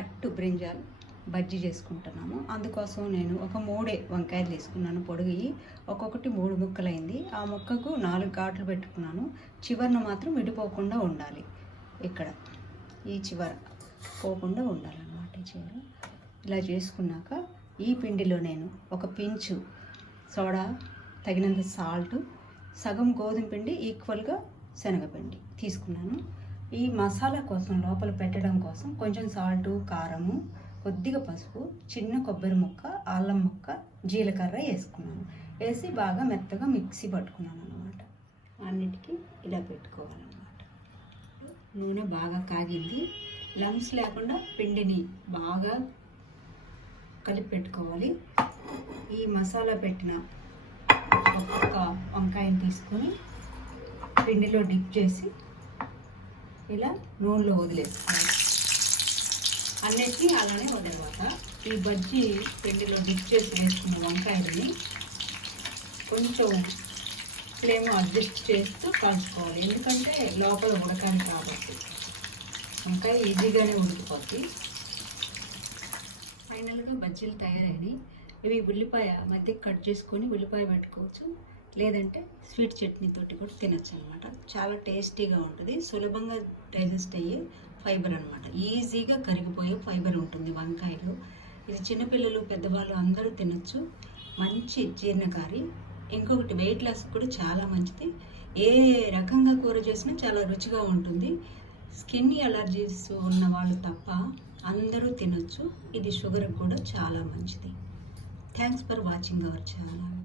కట్టు బ్రింజాల్ బజ్జీ చేసుకుంటున్నాము. అందుకోసం నేను ఒక 3 వంకాయలు తీసుకున్నాను. పొడిగి ఒక్కొక్కటి 3 ముక్కలైంది. ఆ ముక్కకు 4 ఘాట్లు పెట్టుకున్నాను. చివరన మాత్రం విడిపోకుండా ఉండాలి. ఇక్కడ ఈ చివర పోకుండా ఉండాలన్నమాట. ఈ చివర ఇలా చేసుకున్నాక ఈ పిండిలో నేను ఒక పించు సోడా, తగినంత సాల్ట్, సగం గోధుమ పిండి, ఈక్వల్గా శనగపిండి తీసుకున్నాను. ఈ మసాలా కోసం లోపల పెట్టడం కోసం కొంచెం సాల్టు, కారము, కొద్దిగా పసుపు, చిన్న కొబ్బరి ముక్క, అల్లం ముక్క, జీలకర్ర వేసుకున్నాను. వేసి బాగా మెత్తగా మిక్సీ పట్టుకున్నాను అన్నమాట. అన్నిటికీ ఇలా పెట్టుకోవాలన్నమాట. నూనె బాగా కాగింది. లంప్స్ లేకుండా పిండిని బాగా కలిపి పెట్టుకోవాలి. ఈ మసాలా పెట్టిన ఒక్కొక్క వంకాయని తీసుకొని పిండిలో డిప్ చేసి ఇలా నూనెలో వదిలేసుకోవాలి. అన్నిటికీ అలానే వదిలేక ఈ బజ్జీ పిండిలో డిప్ చేసి వేసుకున్న వంకాయలని కొంచెం ఫ్లేమ్ అడ్జస్ట్ చేస్తూ కాల్చుకోవాలి. ఎందుకంటే లోపల ఉడకాలి కాబట్టి వంకాయ ఈజీగానే ఉడికిపోద్ది. ఫైనల్గా బజ్జీలు తయారైనాయి. ఇవి ఉల్లిపాయ మధ్య కట్ చేసుకొని ఉల్లిపాయ పెట్టుకోవచ్చు, లేదంటే స్వీట్ చట్నీతోటి కూడా తినచ్చు అనమాట. చాలా టేస్టీగా ఉంటుంది. సులభంగా డైజెస్ట్ అయ్యే ఫైబర్ అనమాట. ఈజీగా కరిగిపోయే ఫైబర్ ఉంటుంది వంకాయలు. ఇది చిన్నపిల్లలు, పెద్దవాళ్ళు అందరూ తినచ్చు. మంచి జీర్ణకారి. ఇంకొకటి వెయిట్ లాస్ కూడా చాలా మంచిది. ఏ రకంగా కూర చేసినా చాలా రుచిగా ఉంటుంది. స్కిన్ అలర్జీస్ ఉన్న వాళ్ళు తప్ప అందరూ తినచ్చు. ఇది షుగర్కి కూడా చాలా మంచిది. Thanks for watching our channel.